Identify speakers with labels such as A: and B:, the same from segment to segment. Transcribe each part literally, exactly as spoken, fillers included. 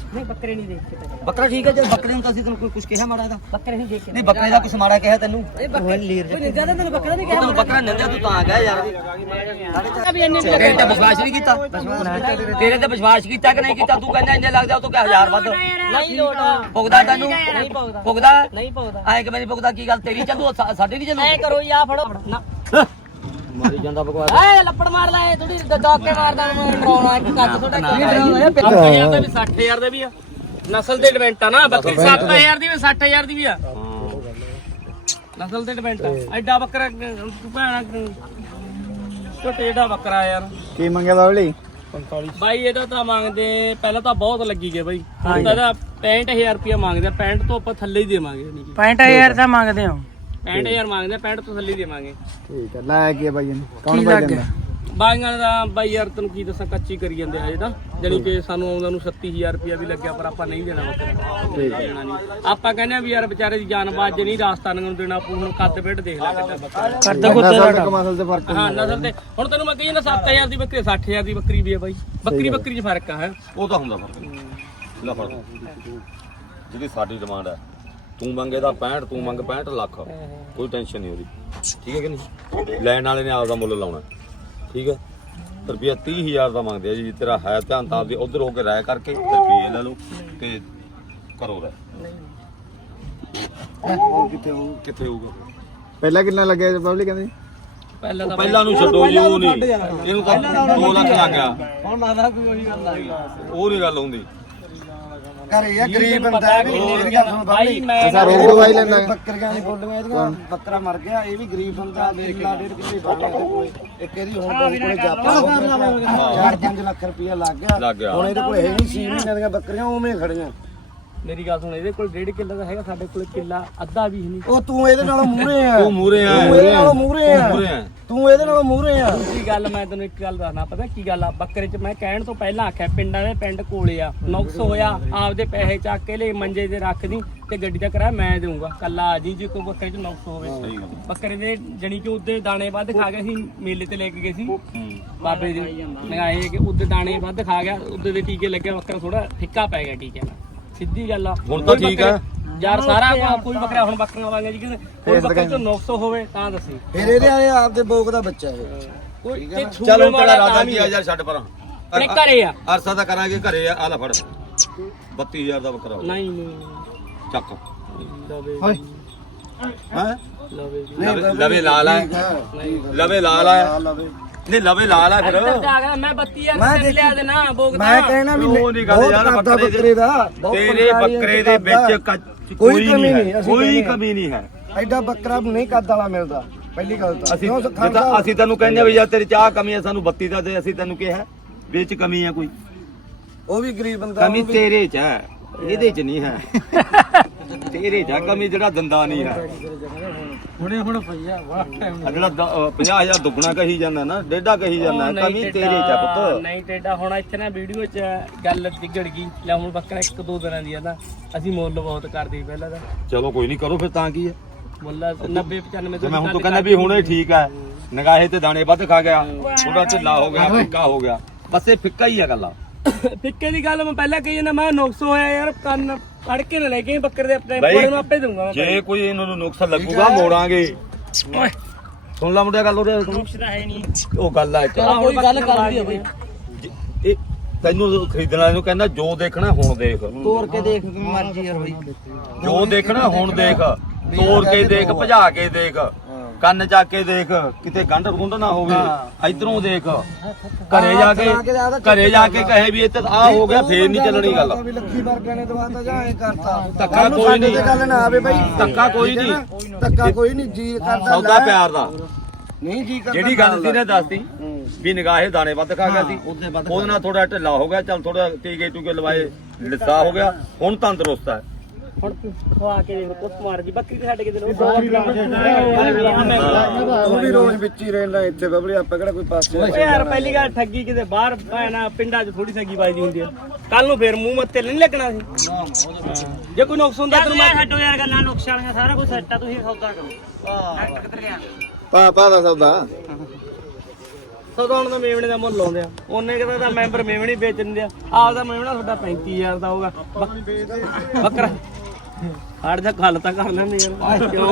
A: ਨਹੀਂ ਬੱਕਰੇ ਨਹੀਂ ਦੇਖੇ
B: ਬੱਕਰਾ ਠੀਕ ਹੈ ਜੇ ਬੱਕਰੇ ਨੂੰ ਤਾਂ ਅਸੀਂ ਤੈਨੂੰ ਕੁਝ ਕਿਹਾ ਮਾੜਾ ਇਹਦਾ
A: ਬੱਕਰੇ ਨਹੀਂ ਦੇਖੇ
B: ਨਹੀਂ ਬੱਕਰੇ ਦਾ ਕੁਝ ਮਾੜਾ ਕਿਹਾ ਤੈਨੂੰ
A: ਇਹ ਬੱਕਰੇ ਕੋਈ ਨਿੰਦਾ ਤਾਂ ਤੈਨੂੰ ਬੱਕਰਾ ਨਹੀਂ ਕਿਹਾ
B: ਤੈਨੂੰ ਬੱਕਰਾ ਨਿੰਦਿਆ ਤੂੰ ਤਾਂ ਗਿਆ ਯਾਰ
A: ਵੀ ਇੰਨੇ
B: ਤੇਰੇ ਤੇ ਵਿਸ਼ਵਾਸ ਨਹੀਂ ਕੀਤਾ ਤੇਰੇ ਤੇ ਵਿਸ਼ਵਾਸ ਕੀਤਾ ਕਿ ਨਹੀਂ ਕੀਤਾ ਤੂੰ ਕਹਿੰਦਾ ਇੰਨੇ ਲੱਗਦਾ ਤੂੰ ਕਿ ਹਜ਼ਾਰ ਵੱਧ
A: ਨਹੀਂ ਲੋਟ
B: ਪੁੱਗਦਾ ਤੈਨੂੰ
A: ਨਹੀਂ ਪੁੱਗਦਾ
B: ਪੁੱਗਦਾ
A: ਨਹੀਂ ਪੁੱਗਦਾ
B: ਐਂ ਕਿ ਮੈਨੂੰ ਪੁੱਗਦਾ ਕੀ ਗੱਲ ਤੇਰੀ ਚੱਲੂ ਸਾਡੇ ਨਹੀਂ ਚੱਲੂ
A: ਐ ਕਰੋ ਜੀ ਆ ਫੜੋ ਨਾ
B: ਮਾਰੀ ਜਾਂਦਾ ਬਕਵਾਸ
A: ਐ ਲੱਪੜ ਮਾਰਦਾ ਐ ਥੋੜੀ ਦੌਕੇ ਮਾਰਦਾ ਮਰਾਉਣਾ ਇੱਕ ਕੱਦ ਥੋੜਾ
C: ਹਜ਼ਾਰ ਦਾ ਵੀ ਸੱਠ ਹਜ਼ਾਰ ਦਾ ਵੀ ਆ ਨਸਲ ਤੇ ਡਿਪੈਂਡ ਆ ਨਾ ਬੱਕਰੀ ਸੱਤ ਹਜ਼ਾਰ ਦੀ ਵੀ ਸੱਠ ਹਜ਼ਾਰ ਦੀ ਵੀ ਆ ਨਸਲ ਤੇ ਡਿਪੈਂਡ ਆ ਐਡਾ ਬੱਕਰਾ ਭੈਣਾ ਛੋਟੇ ਜਿਹੜਾ ਬੱਕਰਾ ਯਾਰ
D: ਕੀ ਮੰਗਿਆ ਬਾਬਲੀ
C: ਬਾਈ ਇਹਦਾ ਤਾਂ ਮੰਗਦੇ ਪਹਿਲਾਂ ਤਾਂ ਬਹੁਤ ਲੱਗੀ ਗਏ ਬਾਈ ਹੁਣ ਤਾਂ ਇਹਦਾ ਪੈਂਹਠ ਹਜ਼ਾਰ ਰੁਪਇਆ ਮੰਗਦੇ ਪੈਂਹਠ ਤੋਂ ਆਪਾਂ ਥੱਲੇ ਹੀ ਦੇਵਾਂਗੇ
A: ਪੈਂਹਠ ਹਜ਼ਾਰ ਦਾ ਮੰਗਦੇ ਹੋ
C: ਪੈਂਹਠ ਹਜ਼ਾਰ ਮੰਗਦੇ ਪੈਂਹਠ ਤੋਂ ਥੱਲੇ ਹੀ ਦੇਵਾਂਗੇ
D: ਠੀਕ ਹੈ ਲੈ ਕੀ ਬਾਈ ਨੇ ਕੌਣ ਬਾਈ ਜਾਂਦਾ
C: ਬਾਈਆਂ ਦਾ ਬਾਈ ਯਾਰ ਤੈਨੂੰ ਕੀ ਦੱਸਾਂ ਕੱਚੀ ਕਰੀ ਜਾਂਦੇ ਹਜੇ ਤਾਂ ਜਾਣੀ ਕਿ ਸਾਨੂੰ ਆਉਂਦਾ ਨੂੰ ਛੱਤੀ ਹਜ਼ਾਰ ਰੁਪਇਆ ਵੀ ਲੱਗਿਆ ਪਰ ਆਪਾਂ ਨਹੀਂ ਦੇਣਾ ਬੱਕਰਾ ਆਪਾਂ ਕਹਿੰਦੇ ਆ ਵੀ ਯਾਰ ਵਿਚਾਰੇ ਦੀ ਜਾਨ ਬਾਜ ਜੇ ਨਹੀਂ ਰਾਜਸਥਾਨ ਨੂੰ ਦੇਣਾ ਆਪਾਂ ਹੁਣ ਕੱਦ ਬੈਠ ਦੇਖ ਲੈ ਕਿੱਡਾ ਬੱਕਰਾ
D: ਕਰਦਾ ਕੁੱਤੇ ਕਮਾਸਲ ਤੇ ਫਰਕ
C: ਹਾਂ ਨਸਲ ਤੇ ਹੁਣ ਤੈਨੂੰ ਮੈਂ ਕਹੀ ਨਾ ਸੱਤ ਹਜ਼ਾਰ ਦੀ ਬੱਕਰੀ ਸੱਠ ਹਜ਼ਾਰ ਦੀ ਬੱਕਰੀ ਵੀ ਆ ਬਾਈ ਬੱਕਰੀ ਬੱਕਰੀ 'ਚ ਫਰਕ ਆ ਹੈ
E: ਉਹ ਤਾਂ ਹੁੰਦਾ ਫਰਕ ਲੈ ਫਰਕ ਜਿਹੜੀ ਸਾਡੀ ਡਿਮਾਂਡ ਹੈ ਤੂੰ ਮੰਗੇ ਤਾਂ ਪੈਂਹਠ ਤੂੰ ਮੰਗ ਪੈਂਹਠ ਲੱਖ ਕੋਈ ਟੈਨਸ਼ਨ ਨਹੀਂ ਉਹਦੀ ਠੀਕ ਹੈ ਕਿ ਨਹੀਂ ਲੈਣ ਵਾਲੇ ਨੇ ਆਪਦਾ ਮੁੱਲ ਲਾਉਣਾ ਠੀਕ ਹੈ ਰੁਪਈਆ ਤੀਹ ਹਜ਼ਾਰ ਦਾ ਮੰਗਦੇ ਆ ਜੀ ਤੇਰਾ ਹੈ ਧਿਆਨ ਤਾਂ ਆਪਦੇ ਉਧਰ ਹੋ ਕੇ ਰਾਇ ਕਰਕੇ ਰੁਪਈਏ ਲੈ ਲਓ ਤੇ ਕਰੋ ਰਾਇ
D: ਹੋਰ ਕਿੱਥੇ ਹੋਊ
E: ਕਿੱਥੇ ਹੋਊਗਾ
D: ਪਹਿਲਾਂ ਕਿੰਨਾ ਲੱਗਿਆ ਬਾਬਲੀ ਕਹਿੰਦੇ
C: ਪਹਿਲਾਂ ਤਾਂ
E: ਪਹਿਲਾਂ ਨੂੰ ਛੱਡੋ ਜੀ ਉਹ ਨਹੀਂ ਇਹਨੂੰ ਤਾਂ ਦੋ ਲੱਖ ਲੱਗ ਗਿਆ
A: ਹੁਣ ਲੱਗਦਾ ਕੋਈ ਉਹੀ ਗੱਲ ਆ ਗਈ
E: ਉਹ ਨਹੀਂ ਗੱਲ ਹੁੰਦੀ
D: ਘਰੇ ਆ ਗਰੀਬ ਬੰਦਾ ਹੈ ਵੀ
C: ਬਾਈ ਮੈਂ
D: ਸਰ ਉਹ ਦਵਾਈ ਲੈਣਾ
F: ਬੱਕਰੀਆਂ ਨਹੀਂ ਬੋਲੀਆਂ ਇਹਦੀਆਂ ਬੱਕਰਾ ਮਰ ਗਿਆ ਇਹ ਵੀ ਗਰੀਬ ਬੰਦਾ ਦੇਖ ਲਾ ਡੇਢ ਕਿੱਲੇ ਬਾਣੇ ਇਹਦੇ ਕੋਲੇ ਇੱਕ ਇਹਦੀ ਹੁਣ ਕੋਲੇ ਕੋਲੇ ਜਾਪਾ ਚਾਰ ਪੰਜ ਲੱਖ ਰੁਪਇਆ ਲੱਗ ਗਿਆ
E: ਲੱਗ ਗਿਆ
F: ਹੁਣ ਇਹਦੇ ਕੋਲ ਹੈ ਨਹੀਂ ਛੇ ਮਹੀਨਿਆਂ ਦੀਆਂ ਬੱਕਰੀਆਂ ਉਵੇਂ ਖੜੀਆਂ
C: ਮੇਰੀ ਗੱਲ ਸੁਣ ਇਹਦੇ ਕੋਲ ਡੇਢ ਕਿੱਲਾ ਦਾ ਹੈਗਾ ਸਾਡੇ ਕੋਲ ਕਿੱਲਾ ਅੱਧਾ ਵੀ ਨਹੀਂ
F: ਉਹ ਤੂੰ ਇਹਦੇ ਨਾਲੋਂ ਮੂਹਰੇ ਆ
E: ਤੂੰ ਮੂਰੇ ਆ
F: ਤੂੰ ਇਹਦੇ ਨਾਲੋਂ ਮੂਹਰੇ ਆ
E: ਮੂਰੇ ਆ
F: ਤੂੰ ਇਹਦੇ ਨਾਲੋਂ ਮੂਹਰੇ ਆ
C: ਦੂਜੀ ਗੱਲ ਮੈਂ ਤੈਨੂੰ ਇੱਕ ਗੱਲ ਦੱਸਣਾ ਪਤਾ ਕੀ ਗੱਲ ਆ ਬੱਕਰੇ 'ਚ ਮੈਂ ਕਹਿਣ ਤੋਂ ਪਹਿਲਾਂ ਆਖਿਆ ਪਿੰਡਾਂ ਦੇ ਪਿੰਡ ਕੋਲੇ ਆ ਨੁਕਸ ਹੋਇਆ ਆਪਦੇ ਪੈਸੇ ਚੱਕ ਕੇ ਲੈ ਮੰਜੇ ਤੇ ਰੱਖ ਦੀ ਤੇ ਗੱਡੀ ਦਾ ਕਿਰਾਇਆ ਮੈਂ ਦੇਊਂਗਾ ਕੱਲਾ ਆ ਜੀ ਜੇ ਕੋਈ ਬੱਕਰੇ 'ਚ ਨੁਕਸ ਹੋਵੇ ਬੱਕਰੇ ਦੇ ਜਣੀ ਕਿ ਉਹਦੇ ਦਾਣੇ ਵੱਧ ਖਾ ਗਿਆ ਸੀ ਮੇਲੇ ਤੇ ਲੈ ਕੇ ਗਏ ਸੀ ਬਾਬੇ ਜੀ ਨਗਾਏ ਕਿ ਉਹਦੇ ਦਾਣੇ ਵੱਧ ਖਾ ਗਿਆ ਉਹਦੇ ਦੇ ਟੀਕੇ ਲੱਗੇ ਬੱਕਰਾ ਥੋੜਾ ਫਿੱਕਾ ਪੈ ਗਿਆ ਟੀਕੇ ਨਾਲ ਸਿੱਧੀ ਗੱਲ ਆ
E: ਹੁਣ ਤਾਂ ਠੀਕ ਆ
C: ਯਾਰ ਸਾਰਾ ਕੋਈ ਬੱਕਰਾ ਹੁਣ ਬੱਕਰੀਆਂ ਵਾਂਗੇ ਜੀ ਕੋਈ ਬੱਕਰੇ 'ਚ ਨੁਕਸ ਹੋਵੇ ਤਾਂ ਦੱਸੀ
F: ਫਿਰ ਇਹਦੇ ਆਏ ਆਪਦੇ ਬੋਕ ਦਾ ਬੱਚਾ ਇਹ
C: ਕੋਈ ਤੇ
E: ਚਲੋ ਤੇਰਾ ਰਾਦਾ ਕੀ ਆ ਯਾਰ ਛੱਡ ਪਰਾਂ
C: ਆਪਣੇ ਘਰੇ ਆ
E: ਅਰਸਾ ਤਾਂ ਕਰਾਂਗੇ ਘਰੇ ਆ ਆ ਲੈ ਫੜ ਬੱਤੀ ਹਜ਼ਾਰ ਦਾ ਬੱਕਰਾ ਹੋ
C: ਨਹੀਂ ਨਹੀਂ
E: ਚੱਕ
C: ਲਵੇ
E: ਹੈ
C: ਲਵੇ
E: ਲਵੇ ਲਾਲ ਹੈ ਲਵੇ ਲਾਲ ਹੈ ਨਹੀਂ ਲਵੇ ਲਾਲ ਹੈ ਫਿਰ
C: ਆ ਗਿਆ ਮੈਂ ਬੱਤੀ ਹਜ਼ਾਰ ਤੇ ਲਿਆ ਦੇਣਾ ਬੋਗਦਾ
F: ਮੈਂ ਕਹਿਣਾ ਵੀ
E: ਉਹ ਨਹੀਂ ਗੱਲ ਯਾਰ
F: ਕਰਦਾ
E: ਬੱਕਰੇ
F: ਬੱਕਰੇ ਦਾ ਬਹੁਤ
E: ਤੇਰੇ
F: ਪਰੇਸ਼ਾਨੀ
E: ਬੱਕਰੇ
F: ਹੈ,
E: ਦੇ ਵਿੱਚ
F: ਕਰਦਾ।
E: ਕੱਚ-
F: ਕੋਈ
E: ਕੋਈ
F: ਕਮੀ
E: ਨਹੀਂ
F: ਨਹੀਂ,
E: ਹੈ
F: ਅਸੀਂ
E: ਕੋਈ
F: ਕਹਿੰਦੇ
E: ਕਮੀ ਨਹੀਂ ਹੈ
F: ਐਡਾ ਬੱਕਰਾ ਨਹੀਂ ਕੱਦ ਵਾਲਾ ਮਿਲਦਾ ਪਹਿਲੀ ਗੱਲ ਤਾਂ
E: ਅਸੀਂ
F: ਕਿਉਂ
E: ਜਿੱਦਾਂ
F: ਖਾਂਦਾ
E: ਅਸੀਂ ਤੈਨੂੰ ਕਹਿੰਦੇ ਵੀ ਯਾਰ ਤੇਰੇ ਚਾਹ ਕਮੀ ਹੈ ਸਾਨੂੰ ਬੱਤੀ ਦਾ ਦੇ ਅਸੀਂ ਤੈਨੂੰ ਕਿਹਾ ਵਿੱਚ ਕਮੀ ਹੈ ਕੋਈ
F: ਉਹ ਵੀ ਗਰੀਬ ਬੰਦਾ
E: ਕਮੀ ਤੇਰੇ ਚ ਹੈ ਇਹਦੇ ਚ ਨਹੀਂ ਹੈ ਤੇਰੇ ਚ ਹੈ ਕਮੀ ਜਿਹੜਾ ਦੰਦਾ ਨਹੀਂ ਹੈ
A: ਹੁਣੇ ਹੁਣ ਪਈਆ ਵਾਹ
E: ਆ ਜਿਹੜਾ ਦ- ਅਹ ਪੰਜਾਹ ਹਜ਼ਾਰ ਦੁੱਗਣਾ ਕਹੀ ਜਾਂਦਾ ਨਾ ਡੇਢਾ ਕਹੀ ਜਾਂਦਾ ਕਮੀ ਤੇਰੇ ਚ ਹੈ ਪੁੱਤ
C: ਨਹੀਂ ਟੇਡਾ ਹੁਣ ਇੱਥੇ ਨਾ ਵੀਡੀਓ 'ਚ ਗੱਲ ਵਿਗੜ ਗਈ ਲੈ ਹੁਣ ਬੱਕਰਾ ਇੱਕ ਦੋ ਦਿਨਾਂ ਦੀ ਆ ਤਾਂ ਅਸੀਂ ਮੁੱਲ ਬਹੁਤ ਕਰਦੇ ਸੀ ਪਹਿਲਾਂ ਤਾਂ
E: ਚਲੋ ਕੋਈ ਨਹੀਂ ਕਰੋ ਫਿਰ ਤਾਂ ਕੀ ਹੈ
C: ਮੁੱਲ ਨੱਬੇ ਪਚਾਨਵੇਂ
E: ਤੇ ਮੈਂ ਹੁਣ ਤੋਂ ਕਹਿੰਦਾ ਵੀ ਹੁਣੇ ਠੀਕ ਹੈ ਨਿਗਾਹੇ ਤੇ ਦਾਣੇ ਵੱਧ ਖਾ ਗਿਆ ਉਹਦਾ ਢਿੱਲਾ ਹੋ ਗਿਆ ਫਿੱਕਾ ਹੋ ਗਿਆ ਬਸ ਇਹ ਫਿੱਕਾ ਹੀ ਆ ਗੱਲਾਂ
C: ਫਿੱਕੇ ਦੀ ਗੱਲ ਮੈਂ ਪਹਿਲਾਂ ਕਹੀ ਜਾਂਦਾ ਮੈਂ ਨੁਕਸ ਹੋਇਆ ਯਾਰ ਕੰਨ ਫੜ ਕੇ ਨਾ ਲੈ ਕੇ ਬੱਕਰੇ ਦੇ ਆਪਣੇ ਕੋਲ ਨੂੰ ਆਪੇ ਦੂੰਗਾ
E: ਜੇ ਕੋਈ ਇਹਨਾਂ ਨੂੰ ਨੁਕਸ ਲੱਗੂਗਾ ਮੋੜਾਂਗੇ ਓਏ ਸੁਣ ਲੈ ਮੁੰਡਿਆ ਗੱਲ ਉਹਦੇ
C: ਨੁਕਸ ਤਾਂ ਹੈ ਨਹੀਂ
E: ਉਹ ਗੱਲ ਆ ਇੱਕ
A: ਕੋਈ ਗੱਲ ਕਰਦੀ ਆ ਬਈ
E: ਇਹ ਤੈਨੂੰ ਖਰੀਦਣ ਵਾਲੇ ਨੂੰ ਕਹਿੰਦਾ ਜੋ ਦੇਖਣਾ ਹੁਣ ਦੇਖ
A: ਤੋੜ ਕੇ ਦੇਖ ਮਰਜੀ ਯਾਰ ਬਈ
E: ਜੋ ਦੇਖਣਾ ਹੁਣ ਦੇਖ ਤੋੜ ਕੇ ਦੇਖ ਭਜਾ ਕੇ ਦੇਖ ਕੰਨ ਚੱਕ ਕੇ ਦੇਖ ਕਿਤੇ ਗੰਢ ਗੁੰਢ ਨਾ ਹੋਵੇ ਇਧਰੋਂ ਦੇਖ ਘਰੇ ਜਾ ਕੇ ਘਰੇ ਜਾ ਕੇ ਕਹੇ ਵੀ ਇੱਥੇ ਆ ਹੋ ਗਿਆ ਫੇਰ ਨਹੀਂ ਚੱਲਣੀ ਗੱਲ
F: ਵੀ ਲੱਖੀ ਵਰਗਿਆਂ ਨੇ ਦਵਾਤਾ ਜਾਂ ਐ ਕਰਤਾ
E: ਧੱਕਾ ਕੋਈ ਨਹੀਂ
F: ਤੇ ਗੱਲ ਨਾ ਆਵੇ ਬਾਈ
E: ਧੱਕਾ ਕੋਈ ਨਹੀਂ
F: ਧੱਕਾ ਕੋਈ ਨਹੀਂ ਜੀ ਕਰਦਾ
E: ਸੌਦਾ ਪਿਆਰ ਦਾ
F: ਨਹੀਂ ਜੀ ਕਰਦਾ
E: ਜਿਹੜੀ ਗੱਲ ਸੀ ਨੇ ਦੱਸਤੀ ਵੀ ਨਿਗਾਹੇ ਦਾਣੇ ਵੱਧ ਖਾ ਗਿਆ ਸੀ ਉਹਦੇ ਨਾਲ ਥੋੜਾ ਢਿੱਲਾ ਹੋ ਗਿਆ ਚੱਲ ਥੋੜਾ ਟੀਕੇ ਟੂਕੇ ਲਵਾਏ ਲਿੱਸਾ ਹੋ ਗਿਆ ਹੁਣ ਤੰਦਰੁਸਤ ਹੈ
C: ਹੁਣ ਤੂੰ ਖਵਾ ਕੇ ਦੇਖ ਕੁੱਤ ਮਾਰ ਗਈ ਬੱਕਰੀ ਤੇ ਛੱਡ ਕੇ ਦੇ ਲੋ
F: ਤੂੰ ਵੀ ਰੋਜ਼ ਵਿੱਚ ਹੀ ਰਹਿੰਦਾ ਇੱਥੇ ਬਬਲੀ ਆਪਾਂ ਕਿਹੜਾ ਕੋਈ ਪਾਸੇ
C: ਓਏ ਯਾਰ ਪਹਿਲੀ ਗੱਲ ਠੱਗੀ ਕਿਤੇ ਬਾਹਰ ਭੈਣਾ ਪਿੰਡਾਂ 'ਚ ਥੋੜੀ ਸਗੀ ਬਾਜੀ ਹੁੰਦੀ ਆ ਕੱਲ ਨੂੰ ਫੇਰ ਮੂੰਹ ਮੱਥੇ ਨਹੀਂ ਲੱਗਣਾ ਸੀ ਜੇ ਕੋਈ ਨੁਕਸ ਹੁੰਦਾ ਤੈਨੂੰ ਮੈਂ ਛੱਡੋ ਯਾਰ ਗੱਲਾਂ ਨੁਕਸ ਵਾਲੀਆਂ ਸਾਰਾ ਕੁਝ ਸੈੱਟ ਆ ਤੁਸੀਂ ਸੌਦਾ ਕਰੋ ਡਾਕਟਰ ਕਿੱਧਰ ਗਿਆ
D: ਪਾ ਪਾ ਦਾ ਸੌਦਾ
C: ਸਦਾਉਣ ਦਾ ਮੇਵਣੇ ਦਾ ਮੁੱਲ ਲਾਉਂਦੇ ਆ ਉਹਨੇ ਕਹਿੰਦਾ ਤਾਂ ਮੈਂਬਰ ਮੇਵਣੀ ਵੇਚ ਦਿੰਦੇ ਆ ਆਪਦਾ ਮੇਵਣਾ ਤੁਹਾਡਾ ਪੈਂਤੀ ਹਜ਼ਾਰ ਦਾ ਹੋਊਗਾ ਬੱਕ- ਬੱਕਰਾ ਹੜ ਜਾ ਗੱਲ ਤਾਂ ਕਰ ਲੈਂਦੇ ਯਾਰ ਕਿਉਂ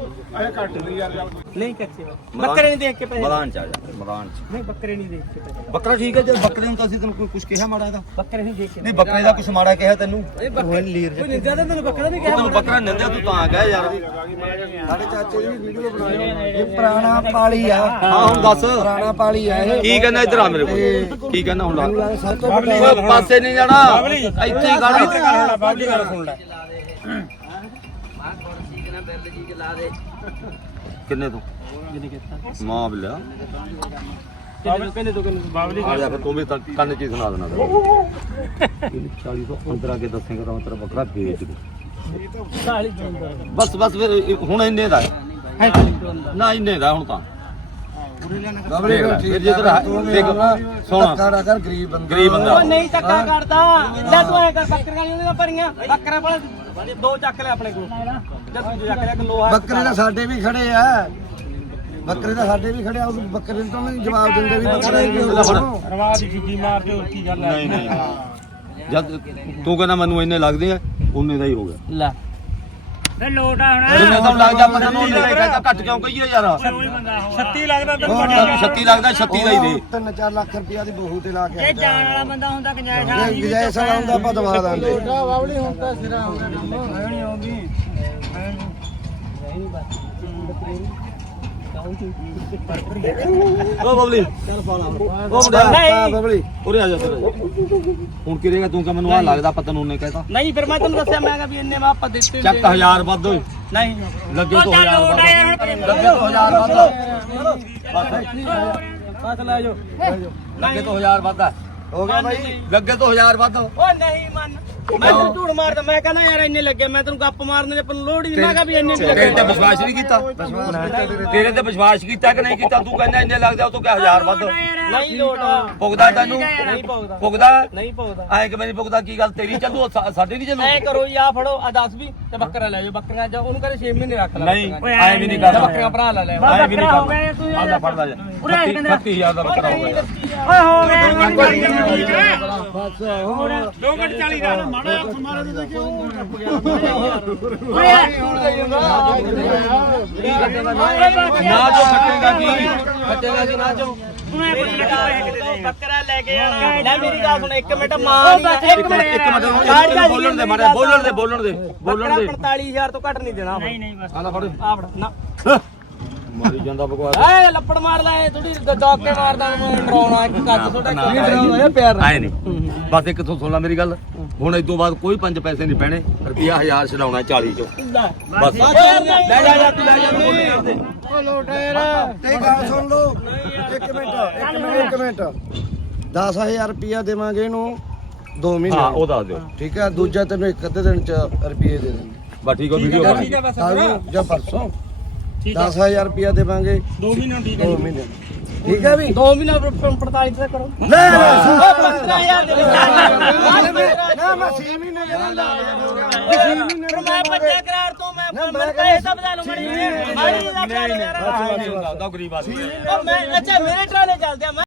C: ਨਹੀਂ ਕੱਚੇ ਬੱਕਰੇ ਨਹੀਂ ਦੇਖ ਕੇ ਪੈਸੇ
E: ਮੈਦਾਨ ਚ ਆ ਜਾ ਮੈਦਾਨ ਚ
C: ਨਹੀਂ ਬੱਕਰੇ ਨਹੀਂ ਦੇਖ ਕੇ ਪੈਸੇ
E: ਬੱਕਰਾ ਠੀਕ ਹੈ ਜੇ ਬੱਕਰੇ ਨੂੰ ਤਾਂ ਅਸੀਂ ਤੈਨੂੰ ਕੋਈ ਕੁਝ ਕਿਹਾ ਮਾੜਾ ਇਹਦਾ
C: ਬੱਕਰੇ ਨਹੀਂ ਦੇਖ ਕੇ
E: ਨਹੀਂ ਬੱਕਰੇ ਦਾ ਕੁਝ ਮਾੜਾ ਕਿਹਾ ਤੈਨੂੰ
C: ਕੋਈ ਨਿੰਦਾ ਤਾਂ ਤੈਨੂੰ ਬੱਕਰਾ ਨਹੀਂ
E: ਤੈਨੂੰ ਬੱਕਰਾ ਨਿੰਦਿਆ ਤੂੰ ਤਾਂ ਕਹਿ ਯਾਰ
F: ਸਾਡੇ ਚਾਚੇ ਦੀ ਵੀ ਵੀਡੀਓ ਬਣਾਈ ਇਹ ਪੁਰਾਣਾ ਪਾਲੀ ਆ
E: ਹਾਂ ਹੁਣ ਦੱਸ
F: ਪੁਰਾਣਾ ਪਾਲੀ ਆ ਇਹ
E: ਕੀ ਕਹਿੰਦਾ ਇੱਧਰ ਆ ਮੇਰੇ ਕੋਲ ਕੀ ਕਹਿੰਦਾ ਹੁਣ ਲਾ
F: ਮੈਨੂੰ ਲੱਗਦਾ ਸਭ ਤੋਂ ਵੱਡਾ
E: ਓਏ ਪਾਸੇ ਨਹੀਂ ਜਾਣਾ ਇੱਥੇ ਹੀ ਖੜਾ
C: ਬਾਬਲੀ ਗੱਲ ਸੁਣ ਲੈ
E: ਕਿੰਨੇ ਤੂੰ
C: ਜਿਹਨੇ ਕੀਤਾ
E: ਮਾਂ ਬਿਲਿਆ
C: ਕਿੰਨੇ ਕਿੰਨੇ ਤੋਂ ਕਿੰਨੇ ਬਾਬਲੀ
E: ਆ ਜਾ ਫਿਰ ਤੂੰ ਵੀ ਤਾਂ ਕੰਨ ਚ ਹੀ ਸੁਣਾ ਦੇਣਾ ਚਾਲੀ ਤੋਂ ਅੰਦਰ ਆ ਕੇ ਦੱਸੇਂਗਾ ਤਾਂ ਮੈਂ ਤੇਰਾ ਬੱਕਰਾ ਵੇਚ ਦੂੰ
C: ਚਾਲੀ ਤੋਂ ਅੰਦਰ
E: ਬਸ ਬਸ ਫਿਰ ਇਹ ਹੁਣ ਇੰਨੇ ਦਾ ਹੈ।
C: ਹੈ ਚਾਲੀ ਤੋਂ ਅੰਦਰ
E: ਨਾ ਇੰਨੇ ਦਾ ਹੁਣ ਤਾਂ
F: ਗਬਰੇ
E: ਦੇਖ ਲੈ,
F: ਠੀਕ
E: ਫਿਰ ਜਿੱਧਰ ਹੈ, ਦੇਖ ਸੋਹਣਾ
F: ਧੱਕਾ ਨਾ ਕਰ ਗਰੀਬ ਬੰਦਾ
E: ਗਰੀਬ ਬੰਦਾ
C: ਉਹ ਨਹੀਂ ਧੱਕਾ ਕਰਦਾ ਲੈ ਤੂੰ ਐ ਕਰ ਬੱਕਰੀਆਂ ਨਹੀਂ ਉਹਦੀਆਂ ਭਰੀਆਂ ਬੱਕਰਾ ਭਲਾ ਦੋ ਚੱਕ ਲੈ ਆਪਣੇ ਕੋਲ ਜਦ ਤੂੰ ਚੱਕ ਲਿਆ ਕਿ ਲੋਹਾ
F: ਬੱਕਰੇ ਤਾਂ ਸਾਡੇ ਵੀ ਖੜੇ ਆ ਬੱਕਰੇ ਤਾਂ ਸਾਡੇ ਵੀ ਖੜੇ ਆ ਉਹ ਬੱਕਰੇ ਨੂੰ ਤਾਂ ਨਹੀਂ ਜਵਾਬ ਦਿੰਦੇ ਵੀ ਬੱਕਰਾ ਹੀ ਨਹੀਂ
C: ਰਵਾਜ ਦੀ ਛੁੱਟੀ ਮਾਰ ਦਿਓ ਕੀ ਗੱਲ ਹੈ
E: ਨਹੀਂ ਨਹੀਂ ਜਦ ਤੂੰ ਕਹਿੰਦਾ ਮੈਨੂੰ ਇੰਨੇ ਲੱਗਦੇ ਆ ਉਹਨੇ ਦਾ ਹੀ ਹੋ ਗਿਆ
C: ਲੈ ਤੇ ਲੋਟਾ
E: ਜਿੰਨੇ ਤਾਂ ਲੱਗ ਜਾ ਪਤਾ ਨਹੀਂ ਲੱਗਦਾ ਘੱਟ ਕਿਉਂ ਕਹੀਏ ਯਾਰ
C: ਛੱਤੀ ਲੱਗਦਾ ਤੈਨੂੰ
E: ਛੱਤੀ ਲੱਗਦਾ ਛੱਤੀ ਦਾ ਹੀ ਦੇ
F: ਤਿੰਨ ਚਾਰ ਲੱਖ ਰੁਪਇਆ ਦੀ ਬਹੂ ਤੇ ਲਾ ਕੇ
C: ਇਹ ਜਾਣ ਵਾਲਾ ਬੰਦਾ ਹੁੰਦਾ ਕੰਜਾਇਸ਼
F: ਜੇ ਗਜਾਇਸ ਵਾਲਾ ਹੁੰਦਾ ਆਪਾਂ ਦਵਾ ਦਾਂਗੇ
C: ਬਾਬਲੀ ਹੁਣ ਤਾਂ ਸਿਰਾ ਹੋ ਗਿਆ ਕੰਮ ਨਹੀਂ ਆਉਂਦੀ
E: ਓ ਬਬਲੀ ਚੱਲ ਪਾ ਲਾ ਓ ਮੁੰਡਾ
F: ਹਾਂ ਬਬਲੀ
E: ਉਰੇ ਆ ਜਾ ਤੇਰੇ ਹੁਣ ਕਿਰੇਗਾ ਤੂੰ ਕਿ ਮੈਨੂੰ ਆ ਲੱਗਦਾ ਪਤਾ ਨੂੰ ਉਹਨੇ ਕਹਿਤਾ
C: ਨਹੀਂ ਫਿਰ ਮੈਂ ਤੈਨੂੰ ਦੱਸਿਆ ਮੈਂ ਕਿਹਾ ਵੀ ਇੰਨੇ ਆਪਾਂ ਦਿੱਤੇ
E: ਚੱਕ ਹਜ਼ਾਰ ਵੱਧ ਹੋਏ
C: ਨਹੀਂ
E: ਲੱਗੇ ਤੋਂ ਹਜ਼ਾਰ ਵੱਧ ਲੱਗੇ ਤੋਂ ਹਜ਼ਾਰ ਵੱਧ
C: ਬਸ ਲੈ ਜਾਓ
E: ਲੱਗੇ ਤੋਂ ਹਜ਼ਾਰ ਵੱਧ ਆ
F: ਹੋ ਗਿਆ ਬਾਈ
E: ਲੱਗੇ ਤੋਂ ਹਜ਼ਾਰ ਵੱਧ
C: ਓ ਨਹੀਂ ਮੰਨ ਮੈਂ ਤੈਨੂੰ ਝੂਠ ਮਾਰਦਾ ਮੈਂ ਕਹਿੰਦਾ ਯਾਰ ਇੰਨੇ ਲੱਗੇ ਮੈਂ ਤੈਨੂੰ ਗੱਪ ਮਾਰਨ ਦੇ ਪਨ ਲੋੜ ਹੀ ਨਹੀਂ ਮੈਂ ਕਿਹਾ ਵੀ ਇੰਨੇ ਵੀ
E: ਤੇਰੇ
C: ਲੱਗੇ
E: ਤੇ ਵਿਸ਼ਵਾਸ ਨਹੀਂ ਕੀਤਾ ਤੇਰੇ ਤੇ ਵਿਸ਼ਵਾਸ ਕੀਤਾ ਕਿ ਨਹੀਂ ਕੀਤਾ ਤੂੰ ਕਹਿੰਦਾ ਇੰਨੇ ਲੱਗਦਾ ਉਹ ਤੋਂ ਕਿ ਹਜ਼ਾਰ ਵੱਧ
C: ਨਹੀਂ ਲੋੜ
E: ਪੁੱਗਦਾ ਤੈਨੂੰ
C: ਨਹੀਂ ਪਾਉਦਾ
E: ਪੁੱਗਦਾ
C: ਨਹੀਂ ਪਾਉਦਾ
E: ਐਂ ਕਿਵੇਂ ਨਹੀਂ ਪੁੱਗਦਾ ਕੀ ਗੱਲ ਤੇਰੀ ਚੱਲੂ ਸਾ- ਸਾਡੇ ਨਹੀਂ ਚੱਲੂ
C: ਐ ਕਰੋ ਜੀ ਆ ਫੜੋ ਆ ਦੱਸ ਵੀ ਤੇ ਬੱਕਰਾ ਲੈ ਜਾਓ ਬੱਕਰੀਆਂ ਜਾ ਉਹਨੂੰ ਕਹਿੰਦੇ ਛੇ ਮਹੀਨੇ ਰੱਖ ਲੈ
E: ਨਹੀਂ ਐਂ ਵੀ ਨਹੀਂ ਕਰਦਾ
C: ਬੱਕਰੀਆਂ ਭਰਾ ਲੈ ਲੈ
E: ਐਂ ਵੀ ਨਹੀਂ ਕਰਦਾ ਆਲਾ ਫੜਦਾ ਜਾ ਬੱਤੀ ਹਜ਼ਾਰ ਦਾ ਬੱਕਰਾ ਹੋ ਗਿਆ
C: ਓਏ ਹੋ ਗਿਆ ਦੋ ਘੰਟੇ ਚਾਲੀ ਦਾ ਮਾੜਾ ਮਾਰਾ ਦੇ ਕੇ ਉਹ ਟੱਪ ਗਿਆ
E: ਨਾ ਜੋ ਖੱਟੇਗਾ ਕੀ ਖੱਟੇਗਾ ਕੀ ਨਾ ਜੋ
C: ਬੱਕਰਾ ਲੈ ਕੇ ਆਣਾ ਲੈ ਮੇਰੀ ਗੱਲ ਸੁਣ ਇੱਕ ਮਿੰਟ ਮਾਂ ਇੱਕ ਮਿੰਟ
E: ਇੱਕ ਮਿੰਟ ਬੋਲਣ ਦੇ ਮਾਰੇ ਬੋਲਣ ਦੇ ਬੋਲਣ ਦੇ ਬੋਲਣ ਦੇ
C: ਪੰਤਾਲੀ ਹਜ਼ਾਰ ਤੋਂ ਘੱਟ ਨਹੀਂ ਦੇਣਾ ਨਹੀਂ ਨਹੀਂ ਬਸ
E: ਆਲਾ ਫੜ
C: ਆ ਫੜ ਨਾ
E: ਮਾਰੀ ਜਾਂਦਾ ਬਕਵਾਸ
C: ਐ ਲੱਪੜ ਮਾਰ ਲੈ ਥੋੜੀ ਚੌਕੇ ਮਾਰਦਾ ਮੈਂ ਡਰਾਉਣਾ ਇੱਕ ਕੱਚ ਥੋੜਾ
E: ਨਹੀਂ ਪਿਆਰ ਆਏ ਨਹੀਂ ਬਸ ਇੱਕ ਤੋਂ ਸੁਣ ਲੈ ਮੇਰੀ ਗੱਲ ਹੁਣ ਇਸ ਤੋਂ ਬਾਅਦ ਕੋਈ ਪੰਜ ਪੈਸੇ ਨਹੀਂ ਪੈਣੇ ਰੁਪਿਆ ਹਜ਼ਾਰ ਛਡਾਉਣਾ ਚਾਲੀ ਚੋਂ ਬਸ ਲੈ ਜਾ ਜਾ ਤੂੰ ਲੈ ਜਾ
F: ਓ ਲੋਟ ਯਾਰ ਤੇ ਗੱਲ ਸੁਣ ਲਓ ਇੱਕ ਮਿੰਟ ਇੱਕ ਮਿੰਟ ਇੱਕ ਮਿੰਟ ਦਸ ਹਜ਼ਾਰ ਰੁਪਇਆ ਦੇਵਾਂਗੇ ਇਹਨੂੰ ਦੋ ਮਹੀਨੇ
E: ਹਾਂ ਉਹ ਦੱਸ ਦਿਓ
F: ਠੀਕ ਹੈ ਦੂਜਾ ਤੈਨੂੰ ਇੱਕ ਅੱਧੇ ਦਿਨ ਚ ਰੁਪਏ ਦੇ ਦੇਣਗੇ
E: ਬਸ ਠੀਕ ਹੋ ਵੀਡੀਓ ਬਣਾ
F: ਕੱਲ ਨੂੰ ਜਾਂ ਪਰਸੋਂ ਦਸ ਹਜ਼ਾਰ ਰੁਪਇਆ ਦੇਵਾਂਗੇ
C: ਦੋ ਮਹੀਨੇ ਠੀਕ
F: ਦੋ ਮਹੀਨੇ ਠੀਕ ਹੈ ਵੀ
C: ਦੋ ਮਹੀਨੇ ਪੰਤਾਲੀ ਤੇ ਕਰੋ
F: ਲੈ
C: ਪੰਦਰਾਂ ਹਜ਼ਾਰ ਦੇ
F: ਨਾ ਮੈਂ ਛੇ ਮਹੀਨੇ ਜਨਾਂ ਲਾ
C: ਮੈਂ ਪੱਚਾ ਕਰਾਰ ਤੋਂ ਮੈਂ ਮੈਂ ਪੈਸੇ ਸਭ ਦਾ ਲੁਮੜੀ ਮਾਰੀ ਦਾ ਪਿਆਰ ਯਾਰ
E: ਨਹੀਂ ਹੁੰਦਾ ਗਰੀਬ ਆਦਮੀ
C: ਉਹ ਮੈਂ ਅੱਛਾ ਮੇਰੇ ਟਰਾਲੇ ਚੱਲਦੇ ਆ